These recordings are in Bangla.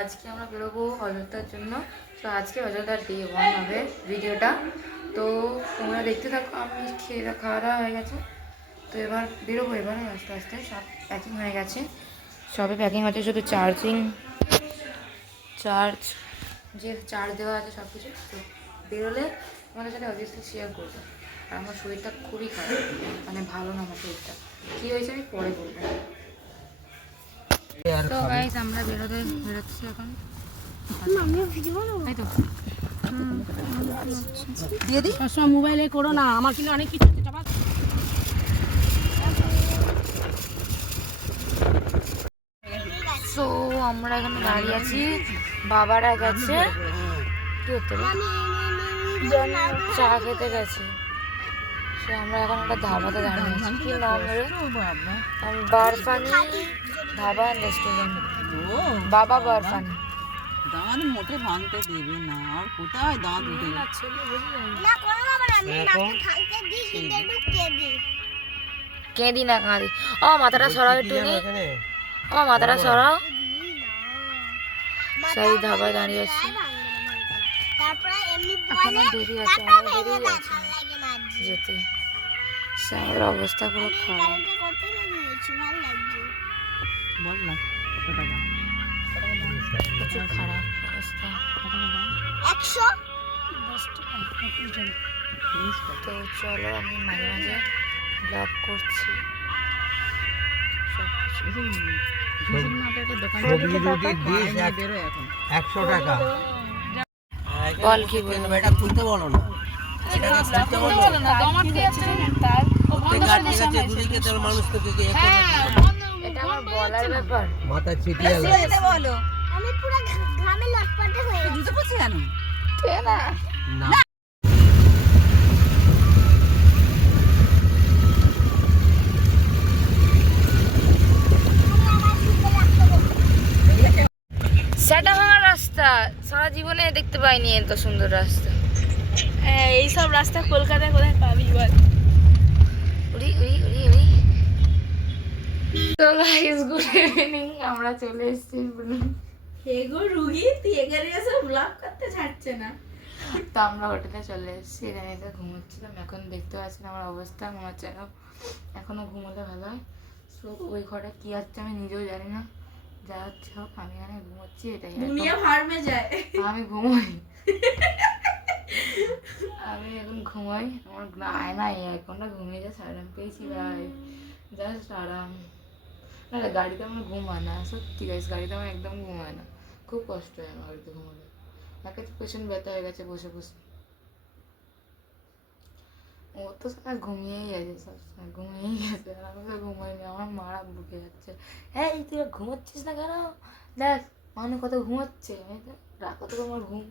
আজকে আমরা বেরোবো অযোধ্যার জন্য। তো আজকে অযোধ্যার ডে 1 হবে ভিডিওটা। তো তোমরা দেখতে থাকো। আমি খাওয়া দাওয়া হয়ে গেছে, তো এবার বেরোবো। এবারে আস্তে আস্তে সব প্যাকিং হয়ে গেছে, সবে প্যাকিং হচ্ছে, শুধু চার্জ দেওয়া আছে সব কিছু। তো বেরোলে আমাদের সাথে অবভিয়াসলি শেয়ার করবো। আর আমার শরীরটা খুবই খারাপ, মানে ভালো না আমার শরীরটা। কী হয়েছে আমি পরে বলবো। তো গাইস আমরা বেরোচ্ছি এখন। তাই তো দিয়ে দিই, সবসময় মোবাইলে করো না, আমার কিন্তু অনেক কিছু হচ্ছে। তো আমরা এখানে দাঁড়িয়ে আছি, বাবারা গেছে কি হতে চা খেতে গেছে। তো আমরা এখন একটা ধাবাতে দাঁড়িয়ে আছি, কি নাম রে, বরফানি ধাবা অ্যান্ড রেস্টুরেন্ট, বাবা বরফানি। দাঁত মোটে ভাঙতে দেবে না, আর কোথায় দাঁত উঠে যাচ্ছে। কেঁদি না কাঁদি। ও মাথাটা সরাও একটু, ও মাথাটা সরাও। সেই ধাবায় দাঁড়িয়ে আছি, এখনো দেরি আছে, অনেক দেরি আছে যেতে। আমাদের অবস্থা পুরো খারাপ, প্রচুর খারাপ অবস্থা। 110 টাকা। তো চলো, আমি মাঝে মাঝে ব্লগ করছি বল কি বলবো, এটা খুলতে বলো না, মানুষ তো এটা আমার বলার ব্যাপার। মাথা ছিটিয়ে বলো, আমি পুরো ঘামে লটপটে হয়ে জুতো পড়ছে কেন না। সেটা ভাঙা রাস্তা, সারা জীবনে দেখতে পাইনি এত সুন্দর রাস্তা। এইসব রাস্তা কলকাতায় কোথায় পাবি বল। তো গাইস, গুড ইভিনিং, আমরা চলে এসেছি। হেগো রুহি, তুই এখানে এসে ব্লগ করতে ছাড়ছে না। তো আমরা হোটেলে চলে এসেছি, এখানে এসে ঘুমোচ্ছিলাম। এখন দেখতে পাচ্ছেন আমার অবস্থা, আমার যেন এখনো ঘুমোলে ভালো হয়। সো ওই ঘরে কি হচ্ছে আমি নিজেও জানি না, যা হচ্ছে হোক, আমি এখানে ঘুমোচ্ছি, এটাই। দুনিয়া ফার্মে যায়, আমি ঘুমোই, আমি এখন ঘুমাই। আমার আয়না এক ঘন্টা ঘুমিয়ে যা আরাম পেয়েছি ভাই, জাস্ট আরাম। না গাড়িতে আমার ঘুম হয় না, সত্যি গাইস, গাড়িতে আমার একদম ঘুম হয় না, খুব কষ্ট হয় আমার গাড়িতে ঘুমালে। একে তো পেছন ব্যথা হয়ে গেছে বসে বসে। ও তো সবাই ঘুমিয়েই গেছে, সবসময় ঘুমিয়েই গেছে, আর আমি তো ঘুমাইনি। আমার মারা বুকে যাচ্ছে, হ্যাঁ তুই ঘুমোচ্ছিস না কেন, দেখ মানুষ কত ঘুমোচ্ছে, রাখো তো তোমার ঘুম।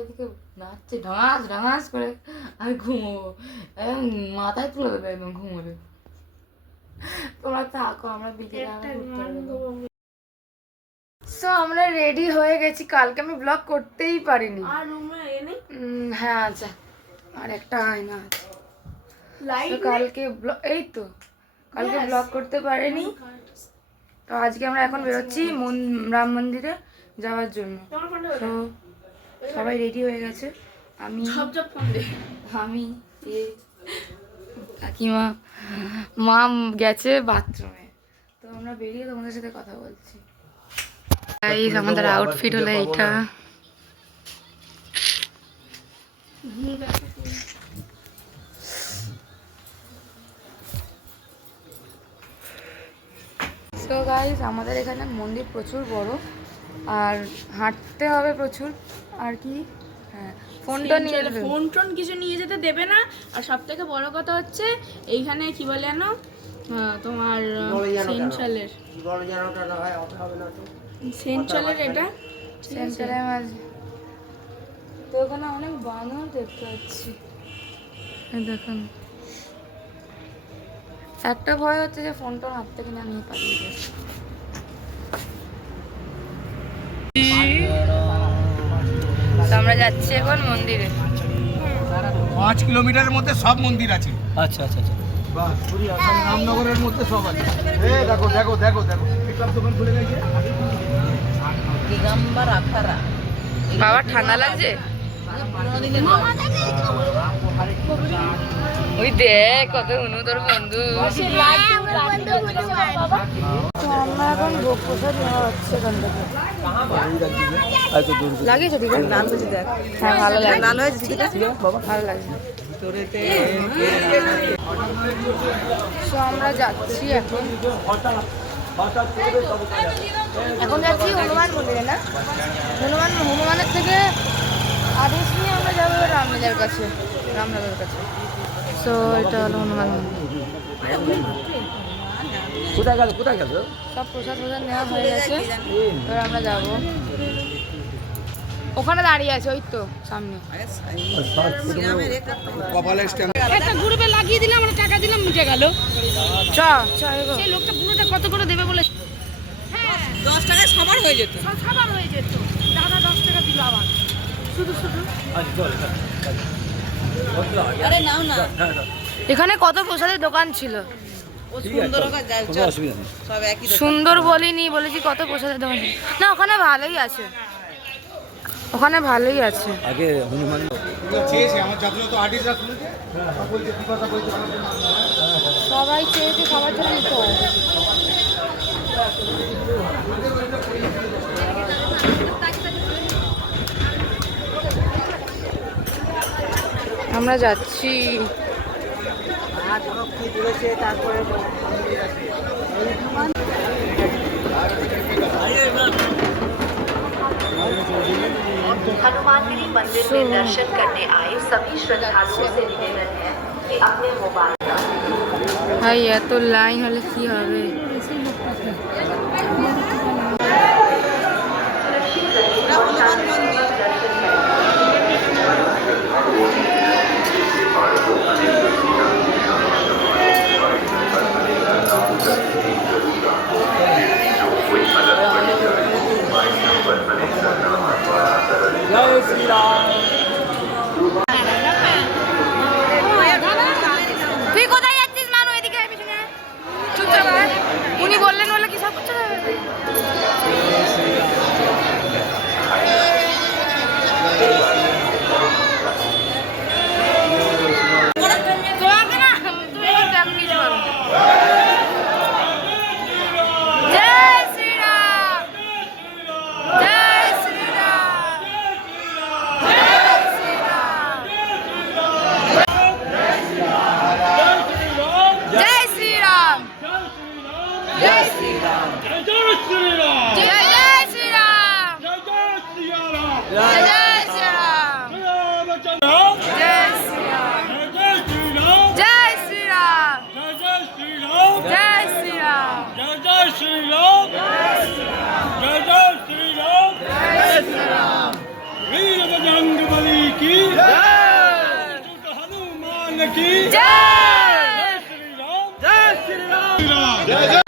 এদিকে নাচছে ঢাস ঢাস করে, আমি ঘুমোবো, একদম মাথায় তুলে দেবে একদম ঘুমোলে। তোমরা থাকো, আমরা বিকেলে সো আমরা রেডি হয়ে গেছি। কালকে আমি ব্লগ করতেই পারিনি। হ্যাঁ আচ্ছা, আর একটা আয়না আছে। কালকে এই তো কালকে ব্লগ করতে পারিনি। তো আজকে আমরা এখন বেরোচ্ছি রাম মন্দিরে যাওয়ার জন্য। তো সবাই রেডি হয়ে গেছে। আমি কাকিমা, মা গেছে বাথরুমে। তো আমরা বেরিয়ে তোমাদের সাথে কথা বলছি। আমাদের আউটফিট হলো এইটা। তো গাইস, আমাদের এখানে মন্দির প্রচুর বড়, আর হাঁটতে হবে প্রচুর। আর কি, হ্যাঁ ফোন টোন কিছু নিয়ে যেতে দেবে না। আর সব থেকে বড় কথা হচ্ছে এইখানে কি বলে জানো, তোমার সেন্ট্রালের এটা সেন্টারের মাঝে। তো ওখানে অনেক বানর দেখতে পাচ্ছি, দেখুন। একটা ভয় হচ্ছে যে ফোনটা হাত থেকে না নিয়ে পালিয়ে যাচ্ছে। আমরা যাচ্ছি এখন মন্দিরে। 5 কিলোমিটারের মধ্যে সব মন্দির আছে। আচ্ছা আচ্ছা আচ্ছা, বাস রামনগরের মধ্যে সব আছে। দেখো দেখো দেখো দেখো, দোকান খুলে গেছে। দিগম্বর আখারা। বাবা ঠান্ডা লাগছে? ওই দেখ কত অনু তোর বন্ধু। তো আমরা এখন ভোগ প্রসাদ নেওয়া হচ্ছে এখান থেকে। লাগিয়েছো ঠিক আছে? লাল হয়েছে দেখ। হ্যাঁ ভালো লাগে, লাল হয়েছে ঠিক আছে বাবা। ভালো লাগছে। তো আমরা যাচ্ছি এখন যাচ্ছি হনুমান মন্দিরে না, হনুমানের থেকে আদেশ নিয়ে আমরা যাবো রামলালার কাছে। তো এটা হলো হনুমান মন্দির। কোথায় গেল সব প্রসাদ নেওয়া হয়ে গেছে, এবার আমরা যাবো। ওখানে দাঁড়িয়ে আছে ওই তো সামনে। কপালের স্ট্যাম্প একটা গ্রুপে লাগিয়ে দিলাম, আমরা টাকা দিলাম, মিটে গেল। চ এগো। সেই লোকটা পুরোটা কত করে দেবে বলে 10 টাকায় সবার হয়ে যেত। খাবার হয়ে যেত। দাদা 10 টাকা দিল আবার শুধু আরে নাও না। এখানে কত প্রসাদের দোকান ছিল। ও সুন্দর করে যায় চল। সব একই দোকান। সুন্দর বলিনি, বলেছি কত প্রসাদের দোকান ছিল। না ওখানে ভালোই আছে, আগে হনুমান চেয়েছে আমার যতটা তো আর্টিস্টরা শুনেছে বলছে কি কথা বলছে সবাই চেয়েছে খাবার জন্য দিতে হয়। আমরা যাচ্ছি। তারপরে हनुमानगिरी मंदिर में दर्शन करने आए सभी श्रद्धालुओं से निवेदन है कि अपने मोबाइल ভাই এত লাইন হলে কি হবে। জয় শ্রীরাম। তুই কোথায় যাচ্ছিস মানু? এদিকে আয় পিছনে। চুপচাপ আয়। উনি বললেন বলে কি সব করতে হবে? তোমাকে না, তুমি দেখো কিছু করো। জয় শ্রীরাম, জয় শ্রীরাম, জয় শ্রীরাম, জয় শ্রীরাম, জয় শ্রীরাম, জয় শ্রীরাম, জয় জয় শ্রীরাম, জয় জয় শ্রীরাম, জয় শ্রীরাম, জয় শ্রীরাম, জয় শ্রীরাম, वीर बजरंग बली की हनुमान की জয়। जय श्री राम जय जय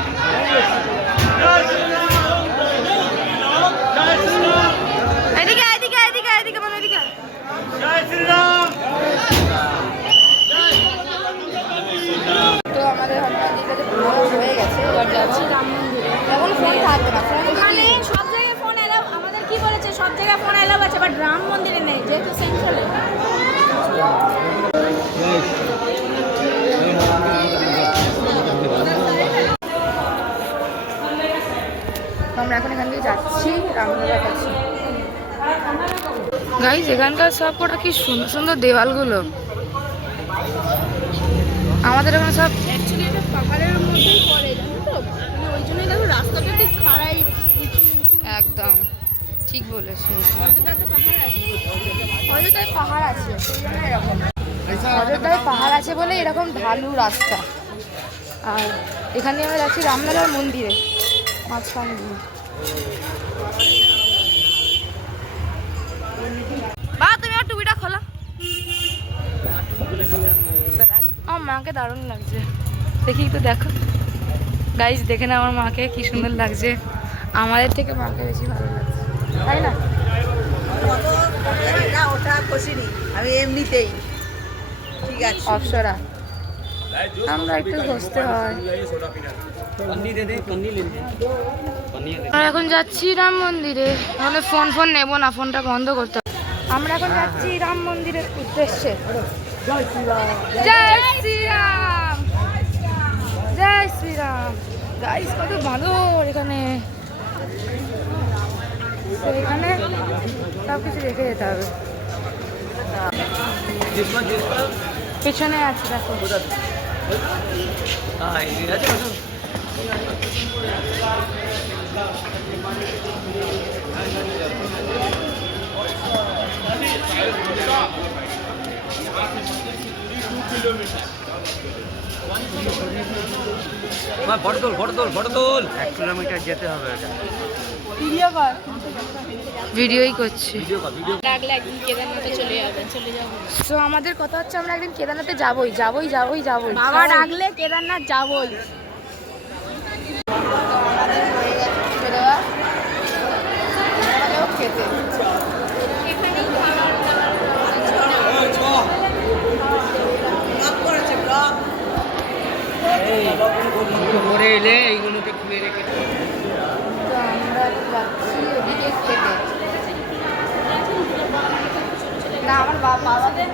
এদিকে এদিকে এদিকে এদিকে মানে এদিকে। जय श्री राम। তো আমাদের হনুমানজির কাছে পুরো হয়ে গেছে, এবার যাচ্ছি রাম মন্দিরে। এখন ফোন থাকবে না, ফোন ওখানে সব জায়গায় ফোন এলাও, আমাদের কি বলেছে সব জায়গায় ফোন এলাও আছে, বাট রাম মন্দিরে নেই যেহেতু সেন্ট্রালে। আমরা এখন এখান থেকে যাচ্ছি রামলালার কাছে। গাইস এখানকার সব কটা কি সুন্দর সুন্দর দেওয়ালগুলো। আমাদের এখানে সব অ্যাকচুয়ালি এটা পাহাড়ের মধ্যেই পড়ে, জানো তো, মানে ওই জন্যই দেখো রাস্তাটা ঠিক খাড়াই একদম ঠিক বলেছো। অযোধ্যাতে পাহাড় আছে। অযোধ্যায় পাহাড় আছে সেই জন্য এরকম, অযোধ্যায় পাহাড় আছে বলে এরকম ঢালু রাস্তা। আর এখানে আমরা যাচ্ছি রামলালার মন্দিরে মাঝখান দিয়ে। বা তুমি আমার টুপিটা খোলা। আমার মাকে দারুণ লাগছে, দেখি তো দেখো গাইজ, দেখে না আমার মাকে কি সুন্দর লাগছে। আমাদের থেকে মাকে বেশি ভালো লাগছে, তাই না? ওটা খুশিনি আমি এমনিতেই ঠিক আছে। অপসরা আমরা একটু ঘষতে হয়। আমরা এখন যাচ্ছি রাম মন্দিরে। তাহলে ফোন নেবো না, ফোনটা বন্ধ করতে হবে। আমরা এখন যাচ্ছি রাম মন্দিরের উদ্দেশ্যে। জয় শ্রীরাম, জয় শ্রীরাম। গাইস কত বাঁদর এখানে, তো এখানে সব কিছু রেখে যেতে হবে। পেছনে আছে দেখো। ভিডিওই করছি। লাগলে একদিন কেদারনাথে চলে যাবো। তো আমাদের কথা হচ্ছে আমরা একদিন কেদারনাথে যাবোই। বাবা ডাকলে কেদারনাথ যাবোই। করে এলে এইগুলোকে খুলে রেখে তো আমরা যাচ্ছি ওদিকে খেতে। না আমার বাবাদের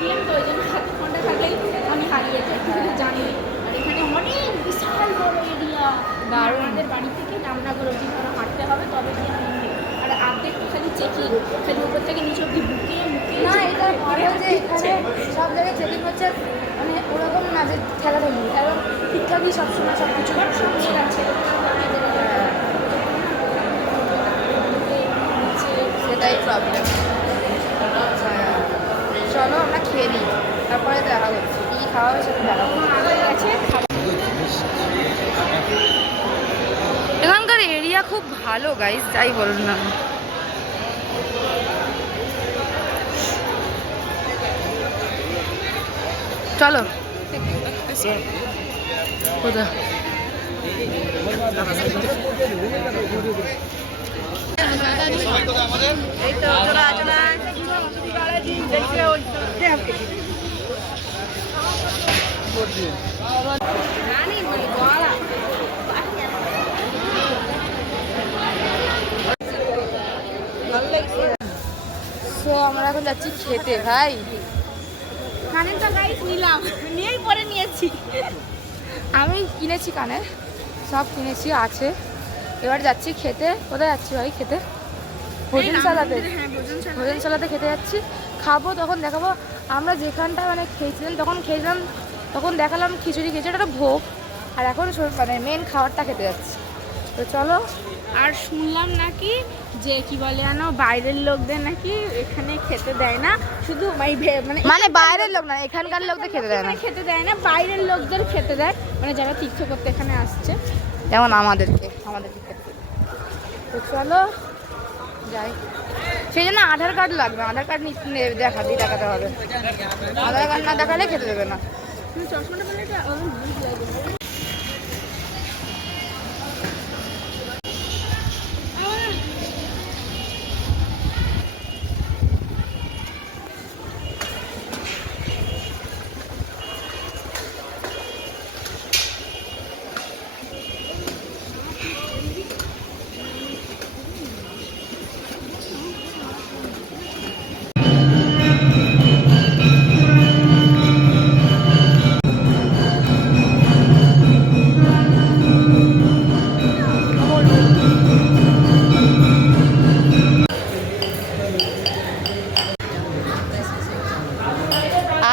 নিয়ম তো ওই জন্য হাতে ফোনটা থাকলেই আমি হারিয়ে যাই, জানি। আর এখানে অনেক বিশাল বড় এরিয়া, দারুণ। আমাদের বাড়ি থেকে রামনগর অবধি হাঁটতে হবে, তবে গিয়ে আমি আর অর্ধেক খালি চেকিং, খালি উপর থেকে নিচে অব্দি বুকে না এটা ভালো যে এখানে সব জায়গায় চেকিং হচ্ছে, মানে ওরকম না যে ঠেলাঠেলি, কারণ ঠিকঠাকই সবসময় সব কিছু ঠিক আছে। সেটাই প্রবলেম। চলো আমরা খেয়ে নিই, তারপরে দেখা করছি কী কী খাওয়া হবে সেটা দেখা করছি। এখানকার এরিয়া খুব ভালো গাইস, যাই বলুন না। চলো কোথায় এই তো চলো চলো। তো আমরা এখন যাচ্ছি খেতে ভাই। কানের তো গাইস নিলাম, নিয়েই পরে নিয়েছি। আমি কিনেছি কানের, সব কিনেছি আছে। এবার যাচ্ছি খেতে। কোথায় যাচ্ছি ভাই খেতে? ভোজনশালাতে। হ্যাঁ, ভোজনশালাতে খেতে যাচ্ছি, খাবো তখন দেখাবো। আমরা যেখানটা মানে খেয়েছিলাম তখন দেখালাম খিচুড়ি একটা ভোগ, আর এখন মানে মেন খাবারটা খেতে যাচ্ছি। তো চলো। আর শুনলাম নাকি যে কি বলে জানো, বাইরের লোকদের নাকি এখানে খেতে দেয় না, শুধু মানে বাইরের লোক না, এখানকার লোকদের খেতে দেয় না। খেতে দেয় না, বাইরের লোকদের খেতে দেয়, মানে যারা তীর্থ করতে এখানে আসছে। যেমন আমাদেরকে খেতে দেয়। তো চলো যাই। সেই জন্য আধার কার্ড লাগবে, আধার কার্ড দেখাতে হবে। আধার কার্ড না দেখালে খেতে দেবে না। চশমাটা বলে এটা অনেক বুঝ লাগে।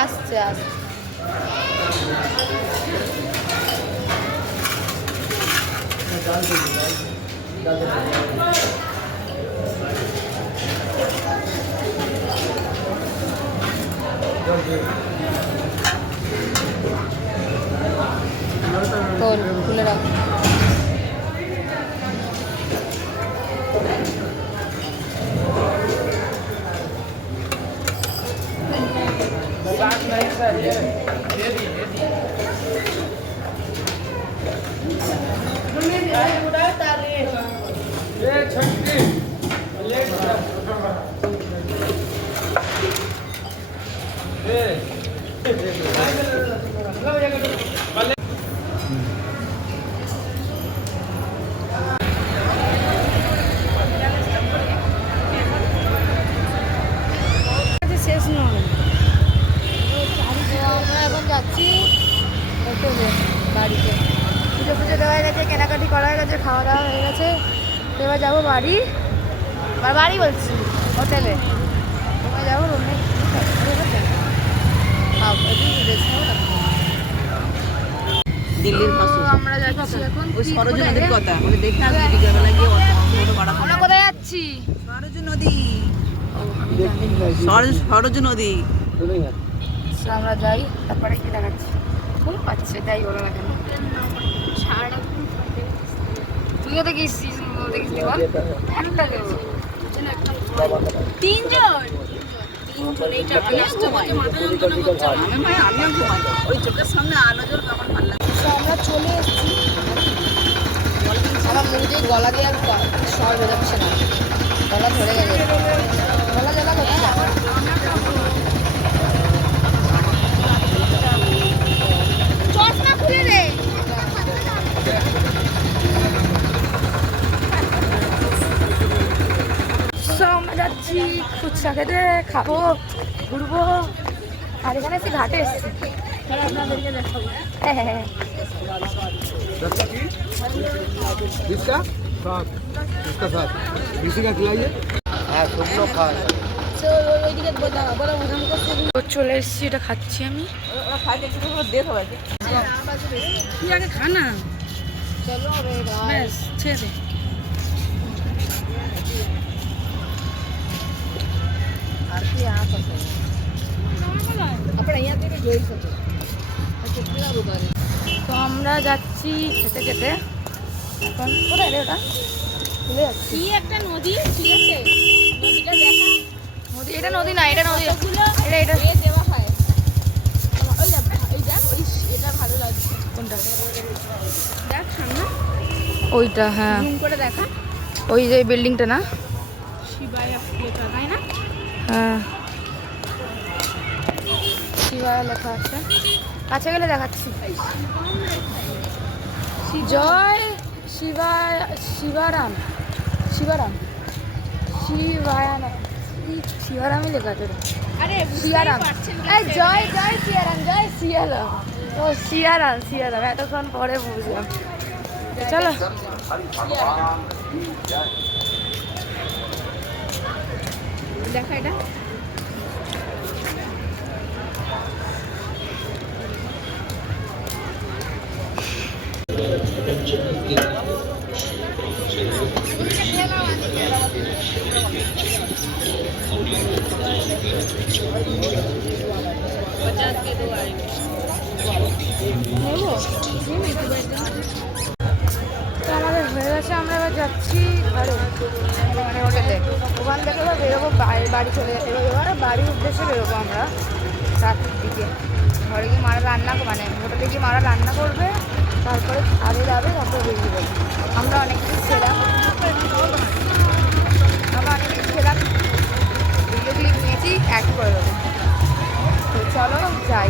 আসছে খুলে রাখ। বাড়িতে পুজো পুজো দেওয়া হয়ে গেছে, কেনাকাটি করা হয়ে গেছে, খাওয়া দাওয়া হয়ে গেছে। তো এবার যাবো বাড়ি, বাড়ি বলছি হোটেলে। এবার যাবো রুমে দিল্লির পাশে আমরা যাচ্ছি এখন ওই সরজু নদীর কথা মানে দেখে আসবি বিকেলবেলা গিয়ে আমরা কোথায় যাচ্ছি? সরজু নদী, সরজু নদী। তো আমরা যাই, তারপরে কি দেখাচ্ছি? ঘুম পাচ্ছে, তাই বলো না কেন? তুইও দেখিস বল একটা কেউ আমিও ঘুমাই ওই চোখের সামনে নজর আমার ভালো লাগে। তো আমরা চলে এসেছি। আমার মুখ দিয়ে গলা দিয়ে আর স্বর বেরোচ্ছে না, গলা ধরে গেছে, গলা জ্বালা করছে। চশমা খুলে দে। আমরা যাচ্ছি ফুচকা খেতে, খাবো, ঘুরবো। আর এখানে এসে ঘাটে এসেছি, আপনাদেরকে দেখাবো। হ্যাঁ হ্যাঁ হ্যাঁ इसका साथ, इसका साथ, इसी का खिलाइए। हाँ सब लोग खा रहे हैं। তো চলে এসেছি, এটা খাচ্ছি আমি। তুই আগে খা না, ব্যাস ছেড়ে দে। তো আমরা যাচ্ছি খেতে খেতে। এখন কোথায় রে ওটা? ভুলে যাচ্ছি। কি একটা নদী, ঠিক আছে, নদীটা দেখা। নদী, এটা নদী না, এটা নদী, এটা এটা এ দেওয়া হয়। ওই দেখ, ওই এটা ভালো লাগছে। কোনটা? দেখ সামনে ওইটা, হ্যাঁ জুম করে দেখা। ওই যে বিল্ডিংটা না? শিবায় লেখা, তাই না? হ্যাঁ শিবায় লেখা আছে, কাছে গেলে দেখাচ্ছি। জয় শিবায়, শিবারাম, শিবারাম, শিবারামই লেখা আছে। আরে সিয়ারাম, পারছেন এই জয় জয় সিয়ারাম, জয় সিয়ারাম, ও সিয়ারাম সিয়ারাম, এতক্ষণ পরে বুঝলাম। চলো দেখা এটা। তো আমাদের হয়ে গেছে, আমরা এবার যাচ্ছি ঘরে, মানে হোটেলে। ওখান থেকে এবার বেরোবো বাড়ি চলে, এবার বাড়ির উদ্দেশ্যে বেরোবো আমরা রাতের দিকে। ঘরে গিয়ে মারা রান্না, মানে হোটেলে গিয়ে মারা রান্না করবে, তারপরে খাবে যাবে, তারপরে বেরিয়ে যাবে। আমরা অনেক কিছু খেলাম, ভিডিও ক্লিপ নিয়েছি, অ্যাড করে দেবো। তো চলো যাই।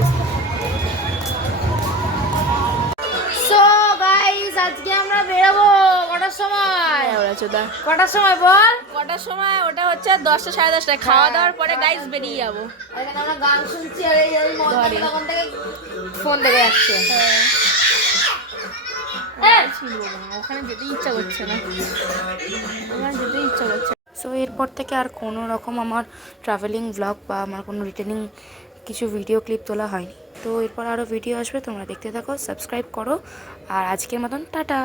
সো গাইস, আজকে আমরা বেরোবো কটার সময়? কটার সময় বল? কটার সময়? ওটা হচ্ছে 10টা 10:30টায়। খাওয়া দাওয়ার পরে গাইস বেরিয়ে যাবো। এখানে আমরা গান শুনছি, আর এই মন্দির তখন থেকে ফোন দেখে যাচ্ছে। ওখানে যেতে ইচ্ছা করছে না, ওখানে যেতে ইচ্ছা করছে। সো এরপর থেকে আর কোনো রকম আমার ট্রাভেলিং ব্লগ বা আমার কোনো রিটার্নিং কিছু ভিডিও ক্লিপ তোলা হয়নি। তো এরপর আরও ভিডিও আসবে, তোমরা দেখতে থাকো, সাবস্ক্রাইব করো। আর আজকের মতন টাটা।